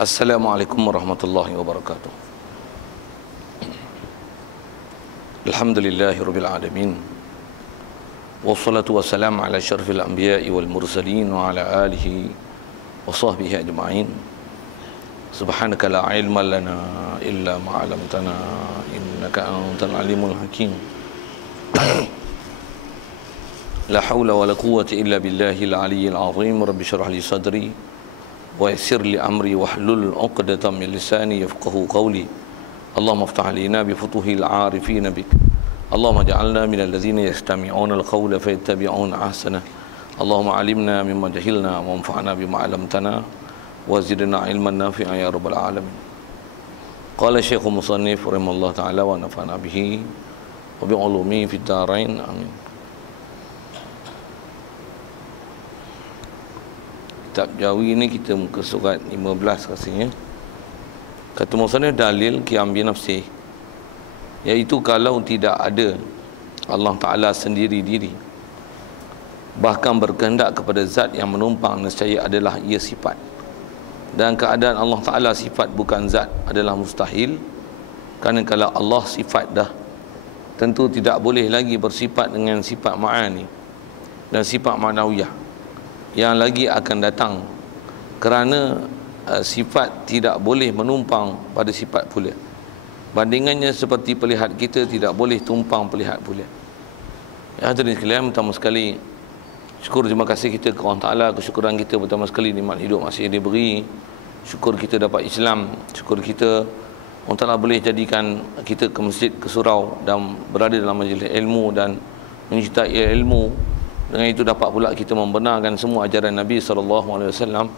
Assalamualaikum warahmatullahi wabarakatuh. Alhamdulillahirabbil alamin. Wassalatu wassalamu ala asyrafil anbiya'i wal mursalin wa ala alihi wa sahbihi ajma'in. Subhanaka la ilma lana illa ma 'allamtana innaka antal alimul hakim. La haula wa la quwwata illa billahil aliyyil azim. Rabbi shrah li sadri wa yassir li amri wahlul 'uqdatam min lisani yafqahu qawli. Allahumma iftah lana bi futuhil 'arifin bik. Allahumma ja'alna minal ladzina yastami'una al-qawla fayattabi'una ahsana. Allahumma 'allimna mimma jahilna wa anfa'na bima 'allamtana wa zidna 'ilman nafi'a ya rabbal alamin. Qala Syekhul Musannif rahimallahu ta'ala wa nafa'na bihi wa bi 'ulumihi fid dharain amin. Kitab Jawi ni kita muka surat 15 rasanya. Kata musannif dalil qiyam bi nafsi, iaitu kalau tidak ada Allah Ta'ala sendiri diri, bahkan berkehendak kepada zat yang menumpang, nescaya adalah ia sifat, dan keadaan Allah Ta'ala sifat bukan zat adalah mustahil. Kerana kalau Allah sifat dah, tentu tidak boleh lagi bersifat dengan sifat ma'ani dan sifat ma'nawiyah yang lagi akan datang, kerana sifat tidak boleh menumpang pada sifat pula. Bandingannya seperti pelihat kita tidak boleh tumpang pelihat pula. Ya hadirin sekalian, pertama sekali syukur, terima kasih kita ke Allah Ta'ala. Kesyukuran kita pertama sekali nikmat hidup masih diberi. Syukur kita dapat Islam. Syukur kita Allah Ta'ala boleh jadikan kita ke masjid, ke surau dan berada dalam majlis ilmu dan menyertai ilmu. Dengan itu dapat pula kita membenarkan semua ajaran Nabi SAW,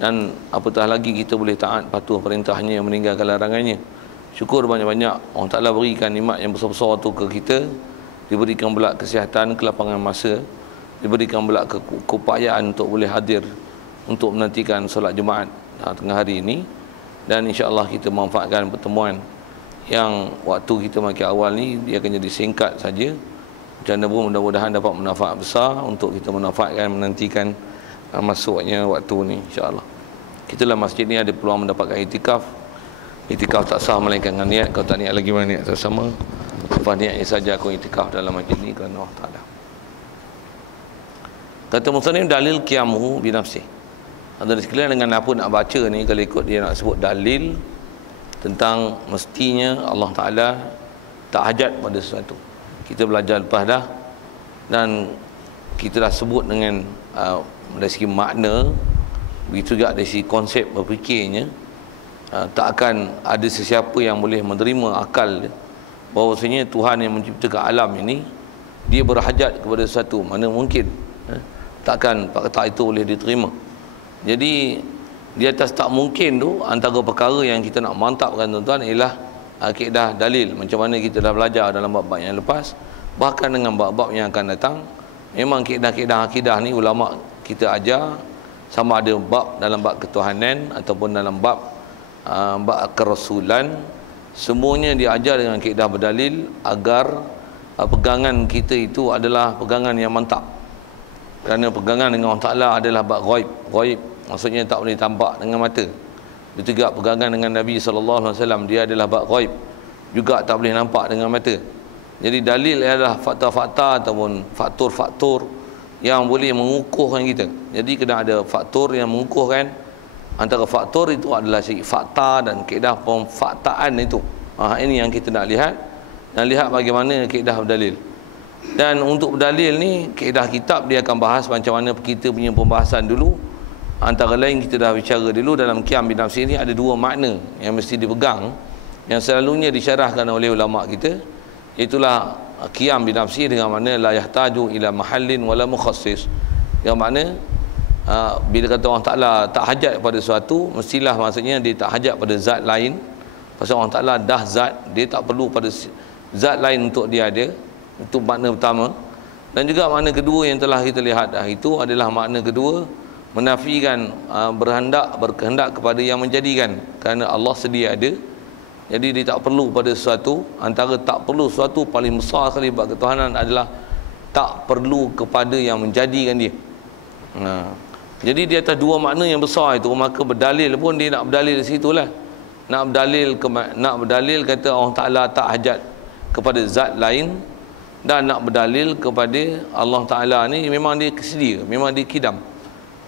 dan apatah lagi kita boleh taat patuh perintahnya, yang meninggalkan larangannya. Syukur banyak-banyak Allah Ta'ala berikan nikmat yang besar-besar tu ke kita. Diberikan pula kesihatan, kelapangan masa, diberikan pula keupayaan untuk boleh hadir untuk menantikan solat Jumaat tengah hari ini. Dan insya-Allah kita manfaatkan pertemuan yang waktu kita makin awal ni, dia akan jadi singkat saja. Macam mana pun mudah-mudahan dapat manfaat besar untuk kita manfaatkan, menantikan masuknya waktu ni insya-Allah. Kita dalam masjid ni ada peluang mendapatkan itikaf. Itikaf tak sah melainkan dengan niat. Kalau tak niat lagi mana niat sama. Lepas niatnya saja aku itikaf dalam masjid ni kerana Allah Ta'ala. Kata musannif dalil qiyamuhu bi nafsi. Ada sekalian dengan apa nak baca ni, kalau ikut dia nak sebut dalil tentang mestinya Allah Ta'ala tak hajat pada sesuatu. Kita belajar lepas dah, dan kita dah sebut dengan dari segi makna, begitu juga dari segi konsep berfikirnya. Tak akan ada sesiapa yang boleh menerima akal bahawasanya Tuhan yang menciptakan alam ini, dia berhajat kepada sesuatu. Mana mungkin takkan kata itu boleh diterima. Jadi di atas tak mungkin tu, antara perkara yang kita nak mantapkan tuan-tuan ialah akidah dalil. Macam mana kita dah belajar dalam bab-bab yang lepas, bahkan dengan bab-bab yang akan datang. Memang akidah ni ulama kita ajar, sama ada bab dalam bab ketuhanan ataupun dalam bab kerasulan, semuanya diajar dengan akidah berdalil agar pegangan kita itu adalah pegangan yang mantap. Kerana pegangan dengan Allah Ta'ala adalah bab ghaib. Ghaib maksudnya tak boleh tampak dengan mata. Betul juga pegangan dengan Nabi SAW, dia adalah bab ghaib, juga tak boleh nampak dengan mata. Jadi dalil adalah fakta-fakta ataupun faktor-faktor yang boleh mengukuhkan kita. Jadi kena ada faktor yang mengukuhkan. Antara faktor itu adalah segi fakta dan kaedah pemfaktaan itu. Ini yang kita nak lihat, dan lihat bagaimana kaedah berdalil. Dan untuk berdalil ni, kaedah kitab dia akan bahas macam mana kita punya pembahasan dulu. Antara lain kita dah bicara dulu dalam qiyam bi nafsi ni ada dua makna yang mesti dipegang, yang selalunya disyarahkan oleh ulama kita. Itulah qiyam bi nafsi dengan makna la yahtaju ila mahallin wala mukhassis. Yang makna bila kata Allah Ta'ala tak hajat pada sesuatu, mestilah maksudnya dia tak hajat pada zat lain. Pasal Allah Ta'ala dah zat, dia tak perlu pada zat lain untuk dia ada. Itu makna pertama. Dan juga makna kedua yang telah kita lihat dah, itu adalah makna kedua, menafikan berkehendak kepada yang menjadikan. Kerana Allah sedia ada, jadi dia tak perlu pada sesuatu. Antara tak perlu sesuatu paling besar sekali bab ketuhanan adalah tak perlu kepada yang menjadikan dia. Jadi di atas dua makna yang besar itu, maka berdalil pun dia nak berdalil di situlah. Nak berdalil kata Allah Taala tak hajat kepada zat lain, dan nak berdalil kepada Allah Taala ni memang dia sedia, memang dia kidam.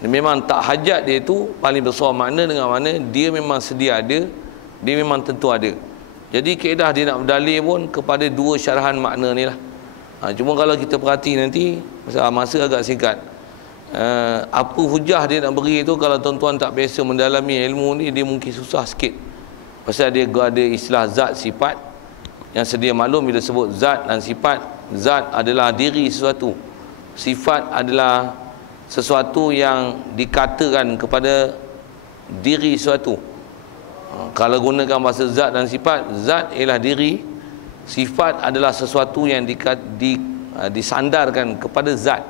Memang tak hajat dia tu paling besar makna, dengan mana dia memang sedia ada, dia memang tentu ada. Jadi kaedah dia nak berdalil pun kepada dua syarahan makna ni lah. Cuma kalau kita perhati nanti, masa agak singkat, apa hujah dia nak beri tu, kalau tuan-tuan tak biasa mendalami ilmu ni, dia mungkin susah sikit. Pasal dia ada istilah zat sifat, yang sedia maklum bila sebut zat dan sifat. Zat adalah diri sesuatu, sifat adalah sesuatu yang dikatakan kepada diri sesuatu. Kalau gunakan bahasa zat dan sifat, zat ialah diri, sifat adalah sesuatu yang disandarkan kepada zat.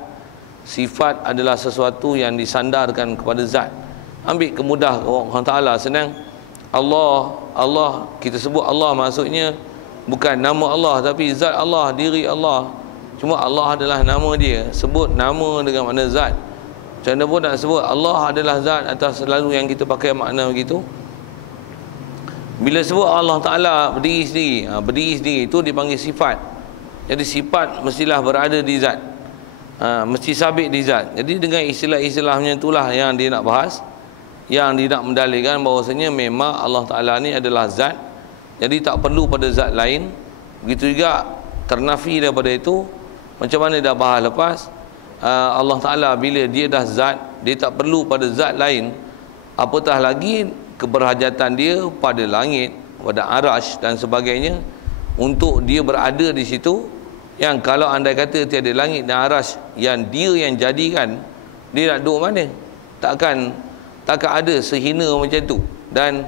Sifat adalah sesuatu yang disandarkan kepada zat. Ambil kemudah Allah Ta'ala, senang. Allah, kita sebut Allah, maksudnya bukan nama Allah, tapi zat Allah, diri Allah. Cuma Allah adalah nama dia. Sebut nama dengan makna zat. Macam mana pun nak sebut Allah adalah zat, atas selalu yang kita pakai makna begitu. Bila sebut Allah Ta'ala berdiri sendiri, itu dipanggil sifat. Jadi sifat mestilah berada di zat, mesti sabit di zat. Jadi dengan istilah-istilahnya itulah yang dia nak bahas, yang dia nak mendalilkan bahawasanya memang Allah Ta'ala ni adalah zat, jadi tak perlu pada zat lain. Begitu juga ternafi daripada itu, macam mana dah bahas lepas, Allah Ta'ala bila dia dah zat, dia tak perlu pada zat lain, apatah lagi keberhajatan dia pada langit, pada arash dan sebagainya, untuk dia berada di situ. Yang kalau andai kata tiada langit dan arash, yang dia yang jadikan, dia nak duduk mana? Takkan ada sehina macam tu. Dan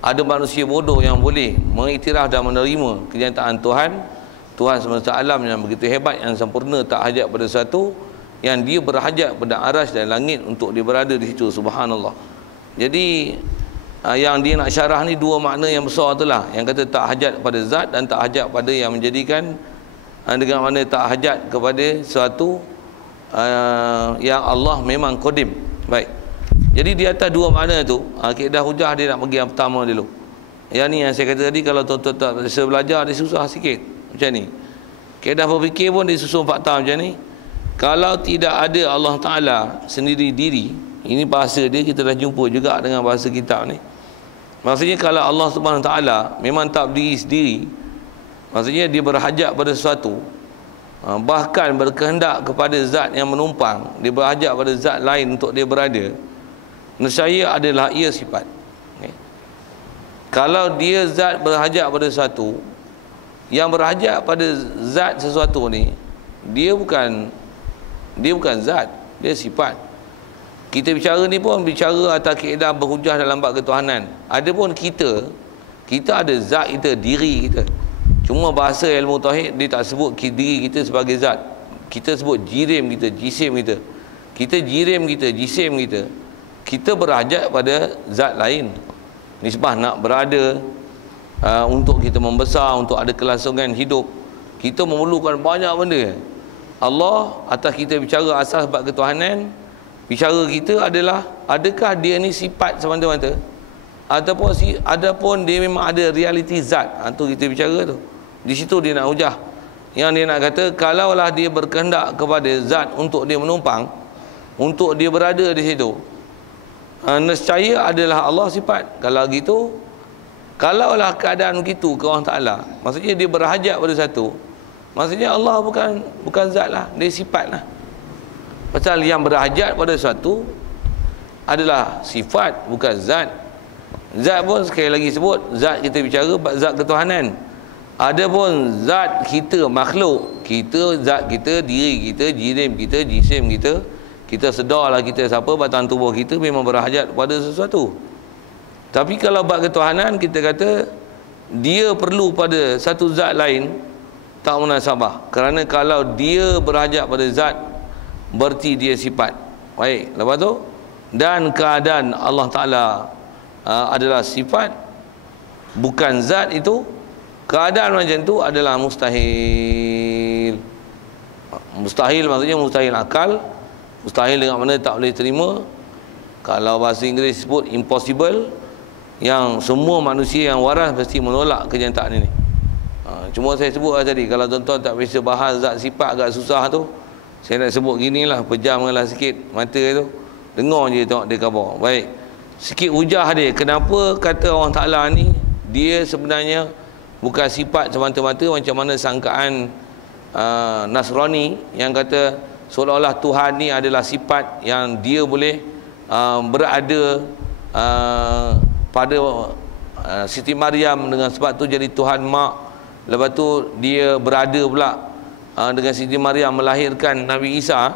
ada manusia bodoh yang boleh mengiktiraf dan menerima kenyataan Tuhan semesta alam yang begitu hebat, yang sempurna, tak hajat pada satu, yang dia berhajat pada arash dan langit untuk dia berada di situ. Subhanallah. Jadi yang dia nak syarah ni dua makna yang besar itulah, yang kata tak hajat pada zat dan tak hajat pada yang menjadikan, dengan mana tak hajat kepada sesuatu yang Allah memang qadim. Baik. Jadi di atas dua makna tu, kaedah hujah dia nak bagi yang pertama dulu. Yang ni yang saya kata tadi, kalau tuan-tuan tak biasa belajar, dia susah sikit macam ni. Kaedah berfikir pun dia susun fakta macam ni. Kalau tidak ada Allah Ta'ala sendiri diri, ini bahasa dia, kita dah jumpa juga dengan bahasa kitab ni. Maksudnya kalau Allah Subhanahu Ta'ala memang tak berdiri sendiri, maksudnya dia berhajat pada sesuatu, bahkan berkehendak kepada zat yang menumpang, dia berhajat pada zat lain untuk dia berada, nescaya adalah ia sifat. Kalau dia zat berhajat pada sesuatu, yang berhajat pada zat sesuatu ni, dia bukan zat, dia sifat. Kita bicara ni pun bicara atas kaedah berhujah dalam bab ketuhanan. Adapun kita ada zat kita, diri kita. Cuma bahasa ilmu tauhid dia tak sebut diri kita sebagai zat. Kita sebut jirim kita, jisim kita. Kita jirim kita, jisim kita. Kita berhajat pada zat lain. Nisbah nak berada, untuk kita membesar, untuk ada kelangsungan hidup, kita memerlukan banyak benda. Allah, atas kita bicara asas bab ketuhanan, bicara kita adalah adakah dia ni sifat semata-mata, ataupun dia memang ada realiti zat. Itu kita bicara tu. Di situ dia nak hujah. Yang dia nak kata, kalaulah dia berkehendak kepada zat untuk dia menumpang, untuk dia berada di situ, nescaya adalah Allah sifat. Kalau gitu, kalaulah keadaan begitu ke Allah Ta'ala, maksudnya dia berhajat pada satu, maksudnya Allah bukan zat lah, dia sifat lah. Pasal yang berhajat pada sesuatu adalah sifat, bukan zat. Zat pun sekali lagi sebut, zat kita bicara zat ketuhanan. Ada pun zat kita makhluk, kita, zat kita, diri kita, jirim kita, jisim kita, kita sedarlah kita siapa, batang tubuh kita memang berhajat pada sesuatu. Tapi kalau bab ketuhanan, kita kata dia perlu pada satu zat lain, tak munasabah. Kerana kalau dia berhajat pada zat, berarti dia sifat. Baik, lepas tu, dan keadaan Allah Ta'ala adalah sifat, bukan zat, itu keadaan macam tu adalah mustahil. Mustahil maksudnya mustahil akal, mustahil dengan mana tak boleh terima. Kalau bahasa Inggeris sebut impossible, yang semua manusia yang waras mesti menolak kenyataan ini. Cuma saya sebut tadi, kalau tuan-tuan tak bisa bahas zat sifat agak susah tu, saya nak sebut ginilah, pejamkanlah sikit mata tu, dengar je tengok dia khabar. Baik, sikit hujah dia kenapa kata Allah Ta'ala ni dia sebenarnya bukan sifat semata-mata macam mana sangkaan Nasrani yang kata seolah-olah Tuhan ni adalah sifat yang dia boleh berada pada Siti Maryam, dengan sebab tu jadi Tuhan mak. Lepas tu dia berada pula dengan Siti Maryam melahirkan Nabi Isa.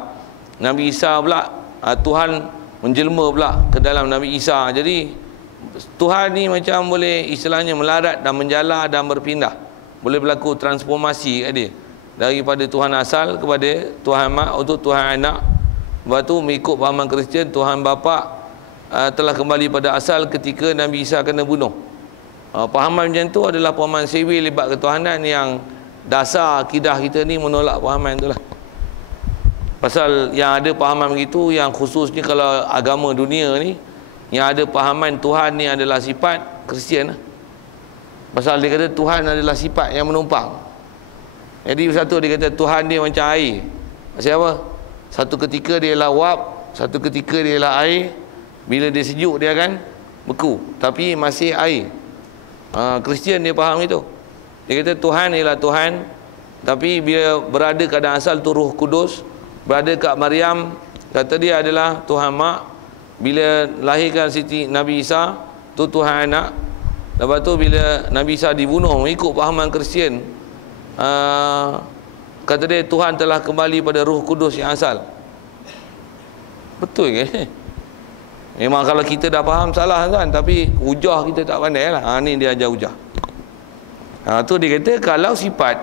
Nabi Isa pula Tuhan menjelma pula ke dalam Nabi Isa. Jadi Tuhan ni macam boleh istilahnya melarat dan menjala dan berpindah, boleh berlaku transformasi kat dia, daripada Tuhan asal kepada Tuhan mak untuk Tuhan anak. Lepas tu mengikut pahaman Kristian, Tuhan bapa telah kembali pada asal ketika Nabi Isa kena bunuh. Pahaman macam tu adalah pahaman sewi libat ketuhanan yang dasar akidah kita ni menolak pahaman tu lah. Pasal yang ada pahaman begitu, yang khususnya kalau agama dunia ni, yang ada pahaman Tuhan ni adalah sifat, Kristian lah. Pasal dia kata Tuhan adalah sifat yang menumpang. Jadi satu dia kata Tuhan dia macam air. Maksud apa? Satu ketika dia ialah wap, satu ketika dia ialah air. Bila dia sejuk dia akan beku, tapi masih air. Kristian dia faham itu. Dia kata Tuhan ialah Tuhan, tapi bila berada keadaan asal tu Roh Kudus, berada kat Maryam, kata dia adalah Tuhan mak. Bila lahirkan Siti Nabi Isa, tu Tuhan anak. Lepas tu bila Nabi Isa dibunuh mengikut pahaman Kristian, kata dia Tuhan telah kembali pada Roh Kudus yang asal. Betul ke? Memang kalau kita dah faham salah kan, tapi hujah kita tak pandai lah. Ni dia ajar hujah. Tu dia kata kalau sifat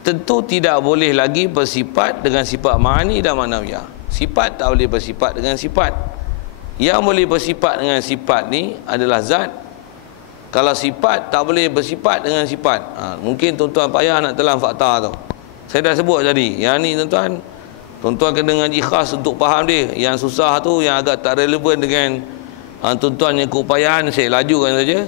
tentu tidak boleh lagi bersifat dengan sifat ma'ani dan ma'nawiyah. Sifat tak boleh bersifat dengan sifat. Yang boleh bersifat dengan sifat ni adalah zat. Kalau sifat tak boleh bersifat dengan sifat. Mungkin tuan-tuan payah nak telan fakta tu. Saya dah sebut tadi. Yang ni tuan-tuan kena ngaji khas untuk faham dia. Yang susah tu, yang agak tak relevan dengan tuan-tuan yang keupayahan, saya lajukan saja.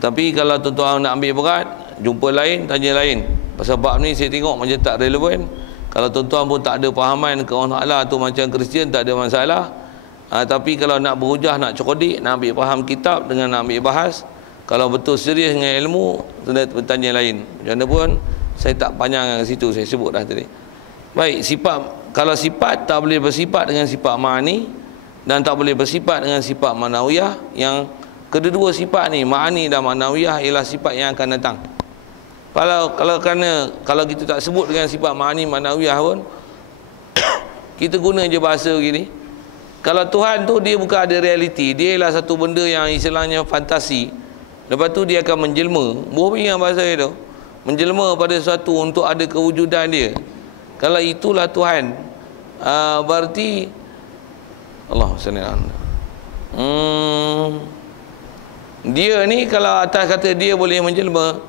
Tapi kalau tuan-tuan nak ambil berat, jumpa lain, tanya lain. Pasal bab ni saya tengok macam tak relevan. Kalau tuan-tuan pun tak ada fahaman ke Allah Ta'ala tu macam Kristian, tak ada masalah. Tapi kalau nak berhujah, nak cerdik, nak ambil faham kitab dengan nak ambil bahas, kalau betul serius dengan ilmu, bertanya lain. Macam mana pun saya tak panjang ke situ, saya sebut dah tadi. Baik, sifat, kalau sifat tak boleh bersifat dengan sifat ma'ani dan tak boleh bersifat dengan sifat ma'nawiyah. Yang kedua-dua sifat ni, ma'ani dan ma'nawiyah, ialah sifat yang akan datang. Kalau kita tak sebut dengan sifat ma'ani ma'nawiyah pun kita guna je bahasa begini. Kalau Tuhan tu dia bukan ada realiti, dia ialah satu benda yang istilahnya fantasi. Lepas tu dia akan menjelma, bohong yang bahasa itu, menjelma pada sesuatu untuk ada kewujudan dia. Kalau itulah Tuhan, berarti Allah SWT, dia ni kalau atas kata dia boleh menjelma,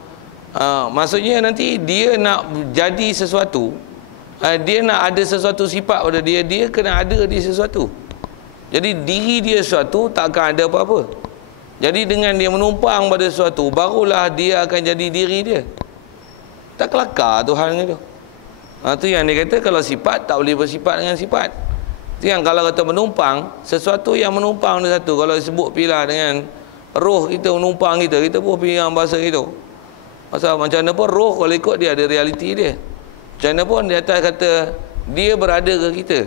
maksudnya nanti dia nak jadi sesuatu, dia nak ada sesuatu sifat pada dia, dia kena ada di sesuatu. Jadi diri dia sesuatu, takkan ada apa-apa. Jadi dengan dia menumpang pada sesuatu, barulah dia akan jadi diri dia. Tak kelakar Tuhan itu. Itu yang dia kata kalau sifat tak boleh bersifat dengan sifat. Itu yang kalau kata menumpang, sesuatu yang menumpang dia satu. Kalau disebut pila dengan roh kita menumpang kita pun pilih bahasa itu. Pasal macam mana pun roh kalau ikut dia ada realiti dia. Macam mana pun di atas kata dia berada ke kita.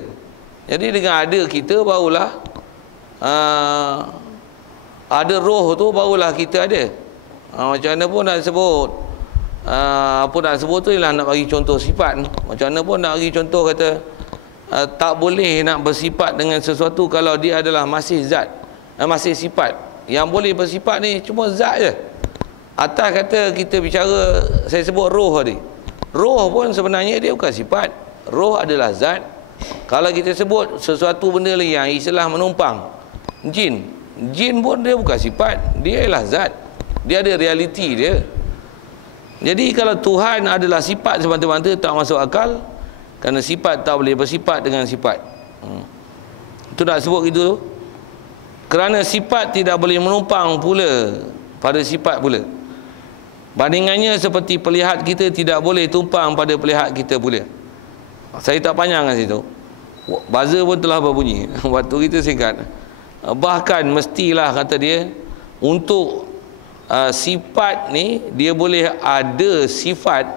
Jadi dengan ada kita barulah ada roh tu, barulah kita ada. Macam mana pun nak sebut, apa nak sebut tu ialah nak bagi contoh sifat. Macam mana pun nak bagi contoh kata tak boleh nak bersifat dengan sesuatu kalau dia adalah masih zat, masih sifat. Yang boleh bersifat ni cuma zat je. Atas kata kita bicara, saya sebut roh tadi. Roh pun sebenarnya dia bukan sifat. Roh adalah zat. Kalau kita sebut sesuatu benda lain yang istilah menumpang, jin pun dia bukan sifat, dia ialah zat. Dia ada realiti dia. Jadi kalau Tuhan adalah sifat semata-mata tak masuk akal, kerana sifat tak boleh bersifat dengan sifat. Itu nak sebut gitu. Kerana sifat tidak boleh menumpang pula pada sifat pula. Bandingannya seperti pelihat kita tidak boleh tumpang pada pelihat kita pula. Saya tak panjang kat situ. Buzzer pun telah berbunyi. Waktu kita singkat. Bahkan mestilah kata dia, untuk sifat ni dia boleh ada sifat,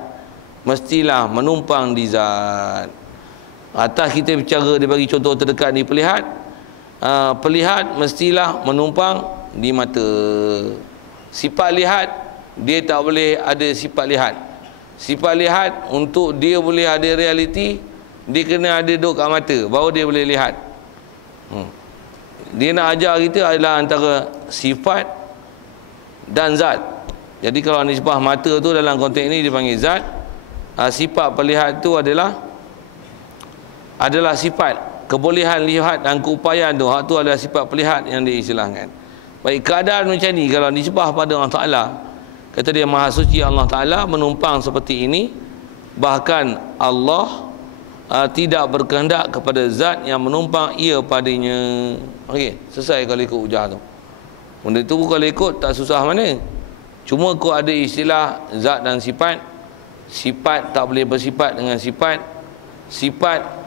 mestilah menumpang di zat. Atas kita bicara, dia bagi contoh terdekat ni pelihat. Pelihat mestilah menumpang di mata. Sifat lihat, dia tak boleh ada sifat lihat. Sifat lihat, untuk dia boleh ada realiti, dia kena ada duduk kat mata, baru dia boleh lihat. Dia nak ajar kita adalah antara sifat dan zat. Jadi kalau nisbah mata tu dalam konteks ini dipanggil zat, sifat pelihat tu adalah sifat. Kebolehan lihat dan keupayaan tu, hak tu adalah sifat pelihat yang diistilahkan. Baik, keadaan macam ni kalau nisbah pada Allah Ta'ala, kata dia Maha Suci Allah Ta'ala menumpang seperti ini. Bahkan Allah tidak berkehendak kepada zat yang menumpang ia padanya. Okey, selesai kalau ikut hujah tu. Benda tu kalau ikut tak susah mana. Cuma kau ada istilah zat dan sifat. Sifat tak boleh bersifat dengan sifat. Sifat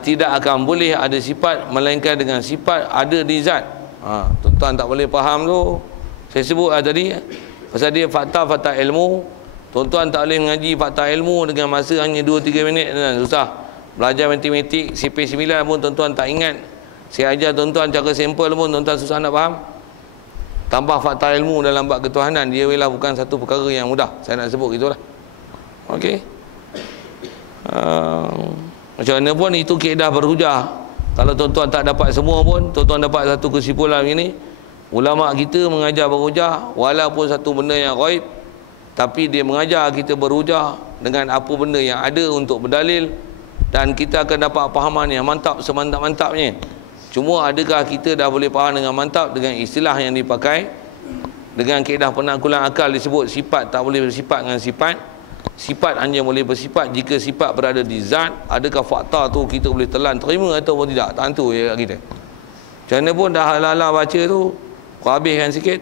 tidak akan boleh ada sifat melainkan dengan sifat ada di zat. Tuan-tuan tak boleh faham tu. Saya sebut tadi pasal dia fakta-fakta ilmu. Tuan-tuan tak boleh mengaji fakta ilmu dengan masa hanya 2-3 minit. Susah. Belajar matematik CP9 pun tuan-tuan tak ingat. Saya ajar tuan-tuan cara sampel pun tuan-tuan susah nak faham. Tambah fakta ilmu dalam bab ketuhanan, dia ialah bukan satu perkara yang mudah. Saya nak sebut gitulah. Okey. Macam mana pun itu kaedah berhujah. Kalau tuan-tuan tak dapat semua pun, tuan-tuan dapat satu kesimpulan ini. Ulama kita mengajar berhujah walaupun satu benda yang ghaib, tapi dia mengajar kita berhujah dengan apa benda yang ada untuk berdalil, dan kita akan dapat pahaman yang mantap semantap-mantapnya. Cuma adakah kita dah boleh faham dengan mantap dengan istilah yang dipakai, dengan kaedah penangkulan akal disebut sifat tak boleh bersifat dengan sifat. Sifat hanya boleh bersifat jika sifat berada di zat. Adakah fakta tu kita boleh telan terima atau tidak? Tak tentu ya kita. Macam mana pun dah halal baca tu, kau habiskan sikit.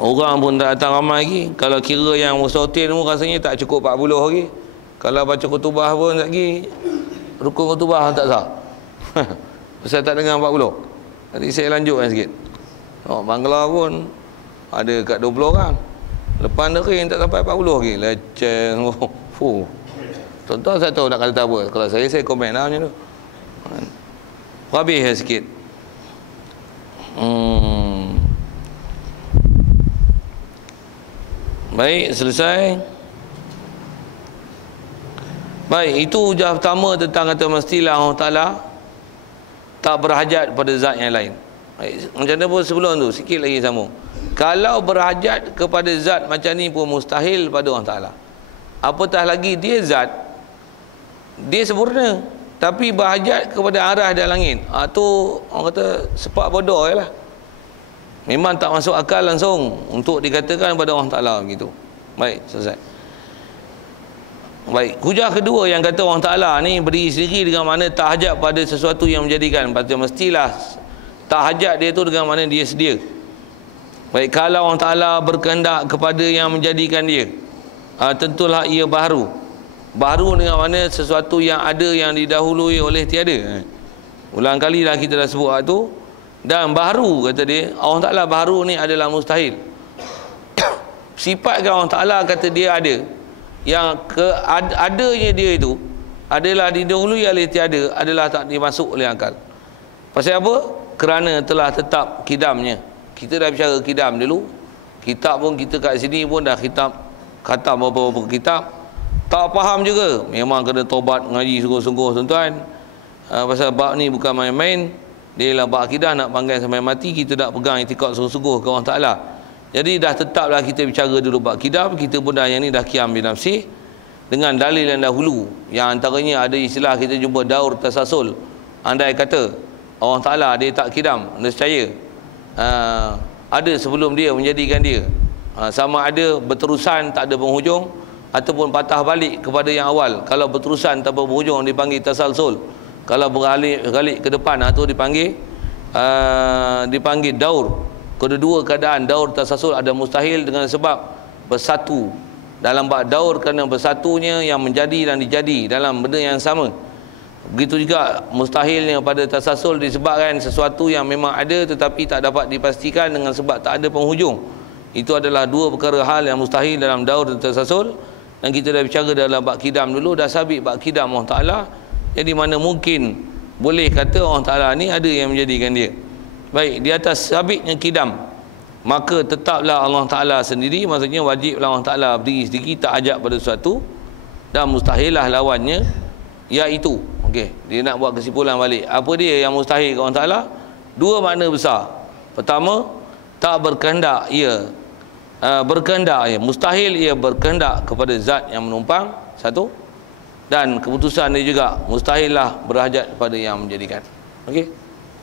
Orang pun tak datang ramai lagi. Kalau kira yang musautin pun rasanya tak cukup 40 lagi. Kalau baca kutubah pun lagi, rukun kutubah tak sah. Pasal tak dengar 40. Nanti saya lanjutkan sikit. Bangla pun ada kat 20 orang. Lepas dari yang tak sampai 40 lagi. Leceh. Tuan-tuan saya tahu nak kata apa. Kalau saya komen lah macam tu. Habis sikit. Baik, selesai. Baik, itu hujah pertama tentang kata mestilah Allah Ta'ala tak berhajat pada zat yang lain. Baik, macam mana pun sebelum tu, sikit lagi sambung. Kalau berhajat kepada zat macam ni pun mustahil pada Allah Ta'ala. Apatah lagi dia zat, dia sempurna, tapi berhajat kepada arah dan langit. Tu orang kata sepak bodoh je lah. Memang tak masuk akal langsung untuk dikatakan kepada Allah Ta'ala begitu. Baik, selesai. Baik, hujah kedua yang kata Allah Ta'ala ni berdiri sendiri dengan mana tak hajat pada sesuatu yang menjadikan. Pasal mestilah tak hajat dia tu dengan mana dia sedia. Baik, kalau Allah Ta'ala berkehendak kepada yang menjadikan dia, tentulah ia baharu. Baharu dengan mana sesuatu yang ada yang didahului oleh tiada. Ulang kali dah kita dah sebut tu. Dan baharu kata dia, Allah Ta'ala baharu ni adalah mustahil. Sifatkan Allah Ta'ala kata dia ada, yang adanya dia itu adalah didahului oleh tiada, adalah tak dimasuk oleh akal. Pasal apa? Kerana telah tetap kidamnya. Kita dah bicara kidam dulu. Kitab pun kita kat sini pun dah khatam beberapa kitab. Tak faham juga. Memang kena tobat ngaji sungguh-sungguh tuan-tuan. Pasal bab ni bukan main-main. Dia lah bab akidah nak panggang sampai mati. Kita nak pegang itikad sungguh-sungguh ke Allah Ta'ala. Jadi dah tetaplah kita bicara dulu bab kitab. Kita pun dah yang ni dah qiyam binafsih dengan dalil yang dahulu. Yang antaranya ada istilah kita jumpa daur tasasul. Andai kata Allah Ta'ala dia tak kidam, nescaya ada sebelum dia menjadikan dia. Sama ada berterusan tak ada penghujung, ataupun patah balik kepada yang awal. Kalau berterusan tanpa berhujung dipanggil tasalsul. Kalau bergalik ke depan, tu dipanggil daur. Kedua keadaan daur tasasul ada mustahil dengan sebab bersatu. Dalam bab daur kerana bersatunya yang menjadi dan dijadi dalam benda yang sama. Begitu juga mustahilnya pada tasasul disebabkan sesuatu yang memang ada tetapi tak dapat dipastikan dengan sebab tak ada penghujung. Itu adalah dua perkara hal yang mustahil dalam daur dan tasasul. Dan kita dah bicara dalam bab kidam dulu, dah sabit bab kidam Allah Ta'ala. Jadi mana mungkin boleh kata Allah Ta'ala ni ada yang menjadikan dia. Baik, di atas sabitnya kidam, maka tetaplah Allah Ta'ala sendiri, maksudnya wajiblah Allah Ta'ala berdiri sendiri, tak ajak pada sesuatu, dan mustahillah lawannya, iaitu. Okey, dia nak buat kesimpulan balik. Apa dia yang mustahil ke Allah Ta'ala? Dua makna besar. Pertama, tak berkehendak ia berkehendak ia. Mustahil ia berkehendak kepada zat yang menumpang, satu. Dan keputusan dia juga mustahillah berhajat pada yang menjadikan. Okey,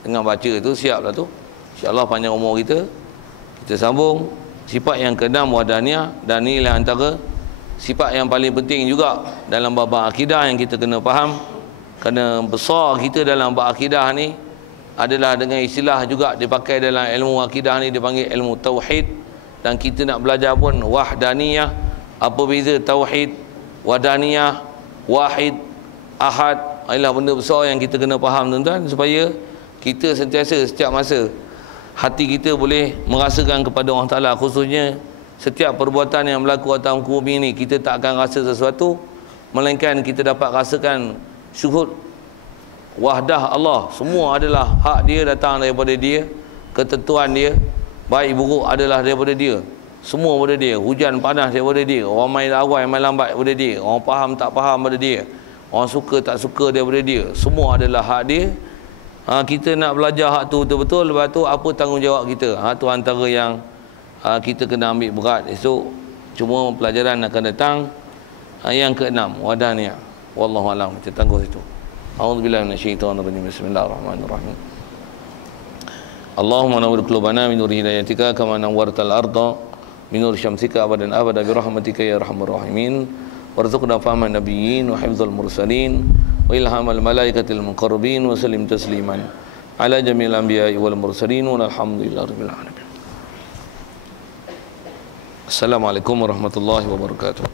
dengan baca tu siaplah tu. InsyaAllah panjang umur kita. Kita sambung sifat yang ke-6 wahdaniyah, dan inilah antara sifat yang paling penting juga dalam bab akidah yang kita kena faham. Kerana besar kita dalam bab akidah ni adalah dengan istilah juga dipakai dalam ilmu akidah ni, dipanggil ilmu tauhid. Dan kita nak belajar pun wahdaniyah. Apa beza tauhid, wahdaniyah, wahid, ahad? Inilah benda besar yang kita kena faham tuan-tuan, supaya kita sentiasa setiap masa hati kita boleh merasakan kepada Allah Ta'ala. Khususnya setiap perbuatan yang berlaku atas muka bumi ini, kita tak akan rasa sesuatu, melainkan kita dapat rasakan syuhud wahdah Allah. Semua adalah hak dia, datang daripada dia. Ketentuan dia, baik buruk adalah daripada dia. Semua daripada dia. Hujan panas daripada dia. Orang main awal, main lambat daripada dia. Orang faham tak faham daripada dia. Orang suka tak suka daripada dia. Semua adalah hak dia. Kita nak belajar hak tu betul-betul. Lepas tu apa tanggungjawab kita? Tu antara yang kita kena ambil berat esok. Cuma pelajaran akan datang. Yang ke-6 wahdaniyah. Wallahu a'lam. Kita tangguh situ. A'udzubillahi minasyaitonirrajim. Bismillahirrahmanirrahim. Allahumma nawwir qulubana min nuri hidayatika kama nawwartal arda min nuri syamsika abadan abada bi rahmatika ya arhamar rahimin. Warzuqna fahman nabiyyin wa hifdzal mursalin wa ilhamal malaikatil muqarrabin wa sallim tasliman ala jamil anbiya'i wal mursalin walhamdulillahi rabbil alamin. Assalamualaikum warahmatullahi wabarakatuh.